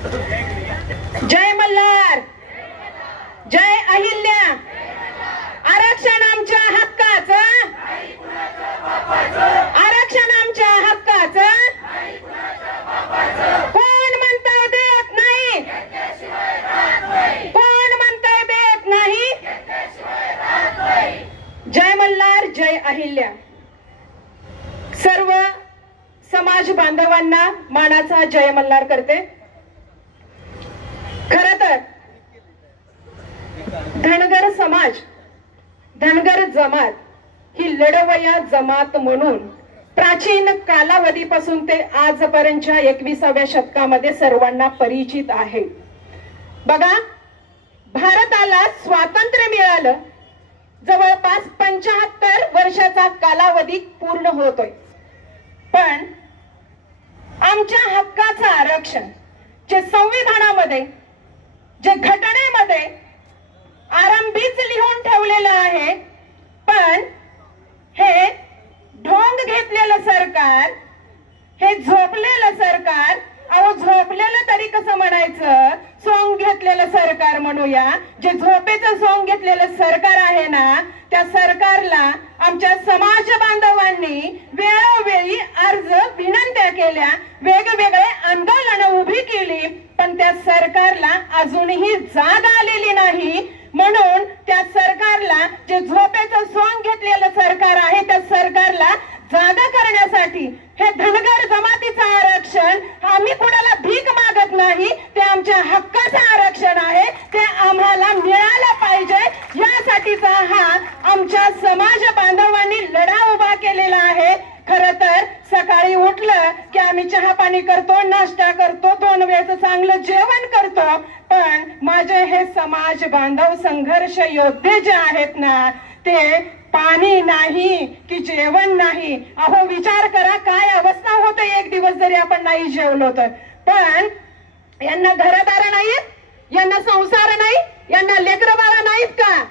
जय मल्हार. जय अहिल्या. आरक्षण आमच्या हक्काच. आरक्षण आमच्या हक्काच. कोण म्हणताय देत नाही? कोण म्हणताय देत नाही? जय मल्हार जय अहिल्या. सर्व समाज बांधवांना मानाचा जय मल्हार करते खर तर धनगर समाज धनगर जमात ही लढवया जमात म्हणून प्राचीन कालावधीपासून ते आजपर्यंतच्या एकविसाव्या शतकामध्ये सर्वांना परिचित आहे. बघा भारताला स्वातंत्र्य मिळालं जवळपास पंचाहत्तर वर्षाचा कालावधी पूर्ण होतोय. पण आमच्या हक्काचं आरक्षण जे संविधानामध्ये जे घटनेमध्ये आरंभीच लिहून ठेवलेलं आहे. पण हे ढोंग घेतलेलं सरकार हे झोपलेलं सरकार अहो झोपलेलं तरी कसं म्हणायचं? सोंग घेतलेलं सरकार म्हणूया. जे झोपेचं सोंग घेतलेलं सरकार आहे ना त्या सरकारला आमच्या समाज बांधवांनी वेळोवेळी अर्ज विनंत्या केल्या. वेगवेगळे आंदोलन उभी केली पण त्या सरकारला अजूनही जाग आलेली नाही. म्हणून त्या सरकारला जे झोपेचं सोंग घेतलेलं सरकार आहे त्या सरकारला जागा करण्यासाठी हे धनगर जमातीचं आरक्षण आम्ही कुणाला भीक मागत नाही ते आमच्या हक्काचं आरक्षण आहे ते आम्हाला मिळालं पाहिजे यासाठीचा हा आमच्या समाज बांधवांनी लढा उभा केलेला आहे. खर तर सकाळी उठलं की आम्ही चहा पाणी करतो नाश्ता करतो दोन वेळचं चांगलं जेवण करतो. पण माझे हे समाज बांधव संघर्ष योद्धे जे आहेत ना ते पाणी नाही की जेवण नाही. अहो विचार करा काय अवस्था होते एक दिवस जरी आपण नाही जेवलो तर. पण यांना घरदार नाहीत यांना संसार नाही यांना लेकर बाळा नाहीत का?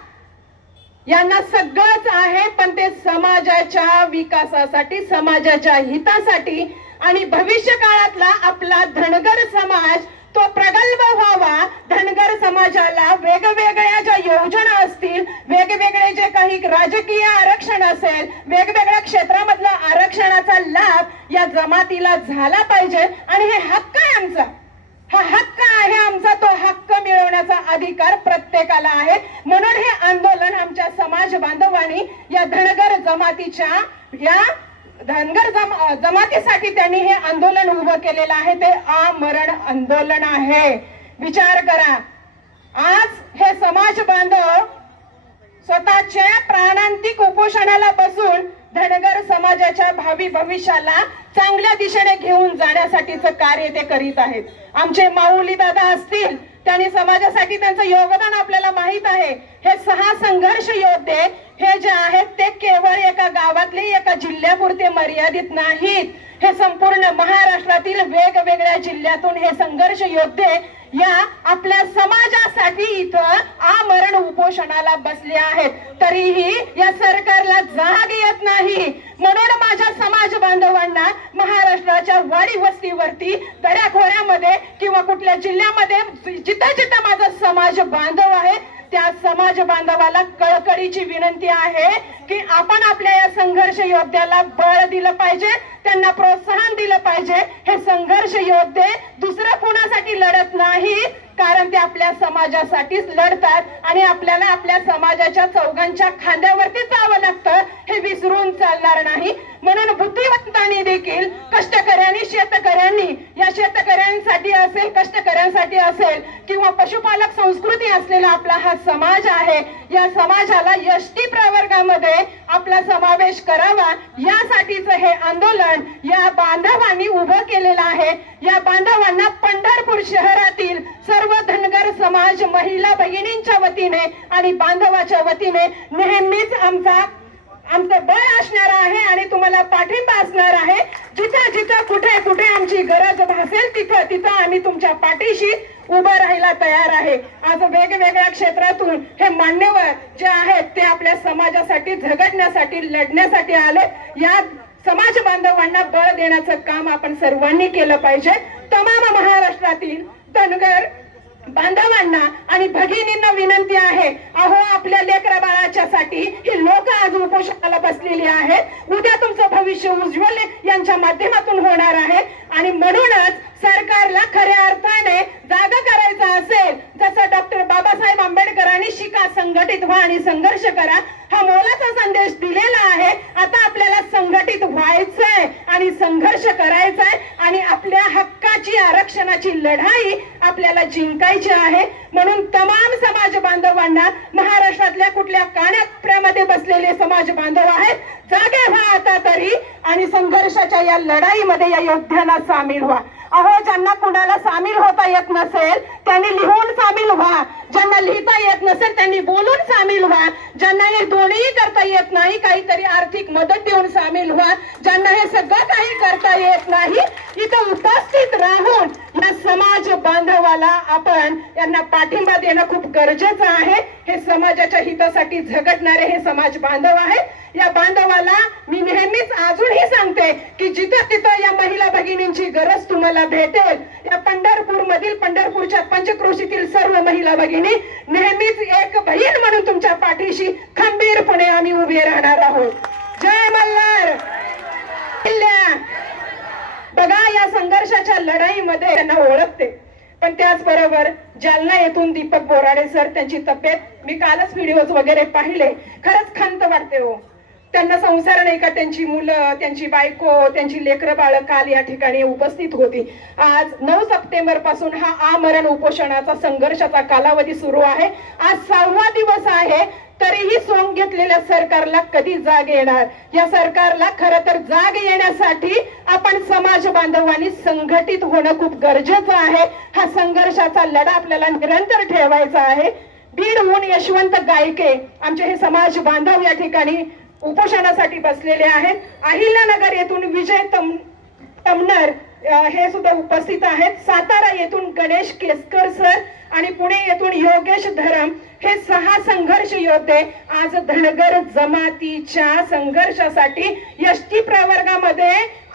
यांना सगळंच आहे पण ते समाजाच्या विकासासाठी समाजाच्या हितासाठी आणि भविष्य काळातला आपला धनगर समाज तो प्रगल्भ व्हावा. धनगर समाजाला वेगवेगळ्या ज्या योजना असतील वेगवेगळे जे काही राजकीय आरक्षण असेल वेगवेगळ्या क्षेत्रामधला आरक्षणाचा लाभ या जमातीला झाला पाहिजे. आणि हे हक्क आहे आमचा. हा हक्क आहे आमचा. तो हक्क मिळवण्याचा अधिकार प्रत्येकाला आहे. म्हणून हे आंदोलन बांधवांनी या धनगर जमातीच्या या धनगर जम जमातीसाठी त्यांनी हे आंदोलन उभं केलेलं आहे. ते आमरण आंदोलन आहे. विचार करा. आज हे समाज बांधव स्वतःच्या प्राणांतिक उपोषणाला बसून धनगर समाजाच्या भावी भविष्याला चांगल्या दिशेने घेऊन जाण्यासाठीच कार्य ते करीत आहेत. आमचे माऊली दादा असतील त्यांनी समाजासाठी त्यांचं योगदान आपल्याला माहीत आहे. हे सहा संघर्ष योद्धे हे जे आहेत ते केवळ एका गावातले एका जिल्ह्यापुरते मर्यादित नाहीत. हे संपूर्ण महाराष्ट्रातील वेगवेगळ्या जिल्ह्यातून हे संघर्ष योद्धे या आपल्या समाजासाठी इथं आमरण उपोषणाला बसले आहेत. तरीही या सरकारला जाग येत नाही. म्हणून माझ्या समाज बांधवांना महा महाराष्ट्राच्या वाडी वस्तीवरती दऱ्याखोऱ्यामध्ये किंवा कुठल्या जिल्ह्यामध्ये जिथं जिथं माझा समाज बांधव आहे त्या समाज बांधवाला कळकळीची विनंती आहे की आपण आपल्या या संघर्ष योद्ध्याला बळ दिलं पाहिजे त्यांना प्रोत्साहन दिलं पाहिजे. हे संघर्ष योद्धे दुसऱ्या कुणासाठी लढत नाही कारण ते आपल्या समाजासाठीच लढतात आणि आपल्याला आपल्या समाजाच्या चौघांच्या खांद्यावरती जावं लागतं हे विसरून चालणार नाही. म्हणून बुद्धिवंतांनी देखील कष्टकऱ्यांनी शेतकऱ्यांनी या शेतकऱ्यांसाठी असेल कष्टकऱ्यांसाठी असेल किंवा पशुपालक संस्कृती असलेला आपला हा समाज आहे या समाजाला यष्टी प्रवर्गामध्ये आपला समावेश करावा यासाठीच हे आंदोलन या बांधवांनी उभं केलेलं आहे. या बांधवांना पंढरपूर शहरातील सर्व धनगर समाज महिला भगिनींच्या वतीने आणि बांधवाच्या वतीने नेहमीच आमचा आमचं बळ असणार आहे आणि तुम्हाला पाठिंबा असणार आहे. जिथं जिथं कुठे कुठे आमची गरज भासेल तिथं तिथं आम्ही तुमच्या पाठीशी उभं राहायला तयार आहे. आज वेगवेगळ्या क्षेत्रातून हे मान्यवर जे आहेत ते आपल्या समाजासाठी झगडण्यासाठी लढण्यासाठी आले. या समाज बांधवांना बळ देण्याचं काम आपण सर्वांनी केलं पाहिजे. तमाम महाराष्ट्रातील बांधवांना आणि भगिनींना विनंती आहे अहो आपल्या लेकरा बाळाच्यासाठी ही लोक आज उपोषणाला बसलेली आहेत. उद्या तुमचं भविष्य उज्ज्वल यांच्या माध्यमातून होणार आहे. आणि म्हणूनच सरकारला खऱ्या अर्थाने जागा करायचा असेल जसं डॉक्टर बाबासाहेब आंबेडकरांनी शिका संघटित व्हा आणि संघर्ष करा हा मोलाचा संदेश दिलेला आहे आता आपल्याला संघटित व्हायचंय आणि संघर्ष करायचाय आणि आपल्या हक्काची आरक्षणाची लढाई आपल्याला जिंकायची आहे म्हणून तमाम समाज बांधवांना महाराष्ट्रातल्या कुठल्या कानाकोपऱ्यामध्ये बसलेले समाज बांधव आहेत? जागे व्हा आता तरी आणि संघर्षाच्या या लढाईमध्ये या योद्ध्यांना सामील व्हा. अहो ज्यांना कुणाला सामील होता येत नसेल त्यांनी लिहून सामील व्हा. ज्यांना लिहिता येत नसेल त्यांनी बोलून सामील व्हा. ज्यांना हे दोन्ही करता येत नाही काहीतरी आर्थिक मदत देऊन सामील व्हा. ज्यांना हे सगळं काही करता येत नाही इथं उपस्थित राहून या समाज बांधवाला आपण यांना पाठिंबा देणं खूप गरजेचं आहे. हे समाजाच्या हितासाठी झगडणारे हे समाज बांधव आहेत. या बांधवाला मी नेहमीच अजूनही सांगते की जिथं तिथं या महिला भगिनींची गरज तुम्हाला भेटेल या पंढरपूर मधील पंढरपूरच्या पंचक्रोशीतील सर्व महिला भगिनी नेहमीच एक बहीण म्हणून तुमच्या पाठीशी खंबीरपणे आम्ही उभे राहणार आहोत. जय मल्हार! बघा या संघर्षाच्या लढाईमध्ये त्यांना ओळखते. पण त्याचबरोबर जालना येथून दीपक बोराडे सर त्यांची तब्येत मी कालच व्हिडिओज वगैरे पाहिले. खरंच खंत वाटते हो. त्यांना संसार नाही का? त्यांची मुलं त्यांची बायको त्यांची लेकरं बाळ काल या ठिकाणी उपस्थित होती. आज नऊ सप्टेंबरपासून हा आमरण उपोषणाचा संघर्षाचा कालावधी सुरू आहे. आज सहावा दिवस आहे तरीही सोंग घेतलेल्या सरकारला कधी जाग येणार? या सरकारला खर तर जाग येण्यासाठी आपण समाज बांधवांनी संघटित होणं खूप गरजेचं आहे. हा संघर्षाचा लढा आपल्याला निरंतर ठेवायचा आहे. बीडहून यशवंत गायके आमचे हे समाज बांधव या ठिकाणी उपोषणासाठी बसलेले आहेत. अहिल्यानगर येथून विजय तम तमनर हे सुद्धा उपस्थित आहेत. सातारा येथून गणेश केसकर सर आणि पुणे येथून योगेश धरम हे सहा संघर्ष योद्धे आज धनगर जमातीच्या संघर्षासाठी यष्टी प्रवर्गामध्ये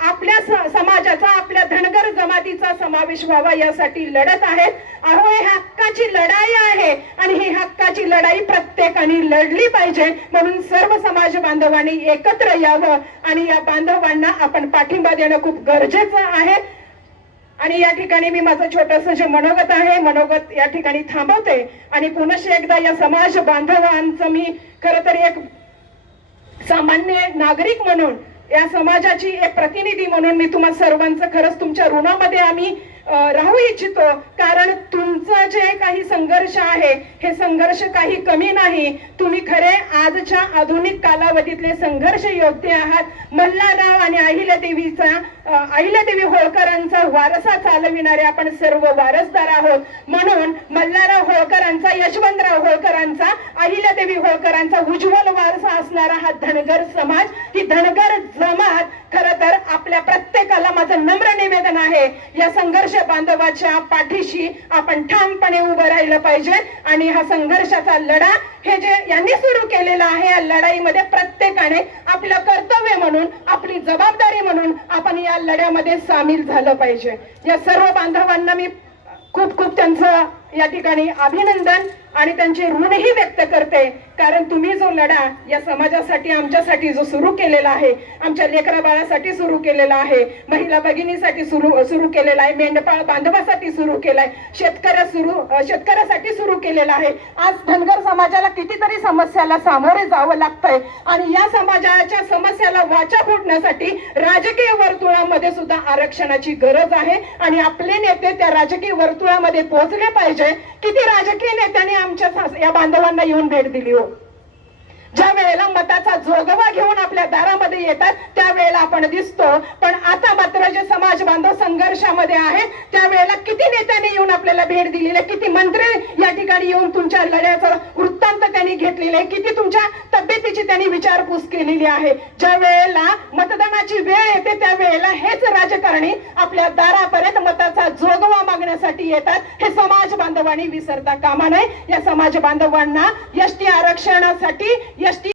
आपल्या स- समाजाचा आपल्या धनगर जमातीचा समावेश व्हावा यासाठी लढत आहेत. अहो ही हक्काची लढाई आहे आणि ही हक्काची लढाई प्रत्येकाने लढली पाहिजे. म्हणून सर्व समाज बांधवांनी एकत्र यावं आणि या बांधवांना आपण पाठिंबा देणं खूप गरजेचं आहे. आणि या ठिकाणी मी माझं छोटस जे मनोगत आहे मनोगत या ठिकाणी थांबवते. आणि पुनश एकदा या समाज बांधवांचं मी खर तर एक सामान्य नागरिक म्हणून या समाजाची एक प्रतिनिधी म्हणून मी तुम्हा सर्वांचं खरंच तुमच्या ऋणामध्ये आम्ही राहू इच्छितो. कारण तुमचं जे काही संघर्ष आहे हे संघर्ष काही कमी नाही. तुम्ही खरे आजच्या आधुनिक कालावधीतले संघर्ष योद्धे आहात. मल्हारराव आणि अहिल्यादेवीचा अहिल्यादेवी होळकरांचा वारसा चालविणारे आपण सर्व वारसदार आहोत. म्हणून मल्हारराव होळकरांचा यशवंतराव होळकरांचा अहिल्यादेवी होळकरांचा उज्ज्वल वारसा असणारा हा धनगर समाज ही धनगर जमात खर तर आपल्या प्रत्येकाला माझं नम्र निवेदन आहे. या संघर्ष बांधवाच्या पाठीशी आपण ठामपणे उभं राहिलं पाहिजे आणि हा संघर्षाचा लढा हे जे यांनी सुरू केलेला आहे या लढाईमध्ये प्रत्येकाने आपलं कर्तव्य म्हणून आपली जबाबदारी म्हणून आपण या लढ्यामध्ये सामील झालं पाहिजे. या सर्व बांधवांना मी खूप खूप त्यांचं या ठिकाणी अभिनंदन आणि त्यांचे ऋणही व्यक्त करते. कारण तुम्ही जो लढा या समाजासाठी आमच्यासाठी जो सुरू केलेला आहे आमच्या लेकरा बाळासाठी सुरू केलेला आहे महिला भगिनीसाठी सुरू सुरू केलेला आहे मेंढपाळ बांधवासाठी सुरू केलाय शेतकऱ्या सुरू शेतकऱ्यासाठी सुरू केलेला आहे. आज धनगर समाजाला कितीतरी समस्याला सामोरे जावं लागतंय. आणि या समाजाच्या समस्याला वाचा फोडण्यासाठी राजकीय वर्तुळामध्ये सुद्धा आरक्षणाची गरज आहे. आणि आपले नेते त्या राजकीय वर्तुळामध्ये पोहोचले पाहिजे. म्हणजे किती राजकीय नेत्यांनी आमच्या या बांधवांना येऊन भेट दिली हो. ज्या वेळेला मताचा जोगवा घेऊन आपल्या दारामध्ये येतात त्यावेळेला आपण दिसतो. पण आता मात्र जे समाज बांधव संघर्षामध्ये आहेत त्यावेळेला किती नेत्यांनी येऊन आपल्याला भेट दिलेली आहे? किती मंत्री या ठिकाणी येऊन तुमच्या लढ्याचा वृत्तांत त्यांनी घेतलेले आहे? किती तुमच्या ठिकाणी विचारपूस केलेली आहे. ज्या वेळेला मतदानाची वेळ येते त्या वेळेला हेच राजकारणी आपल्या दारापर्यंत मताचा जोगवा मागण्यासाठी येतात. हे समाज बांधवांनी विसरता कामा नये. या समाज बांधवांना यष्टी आरक्षणासाठी यष्टी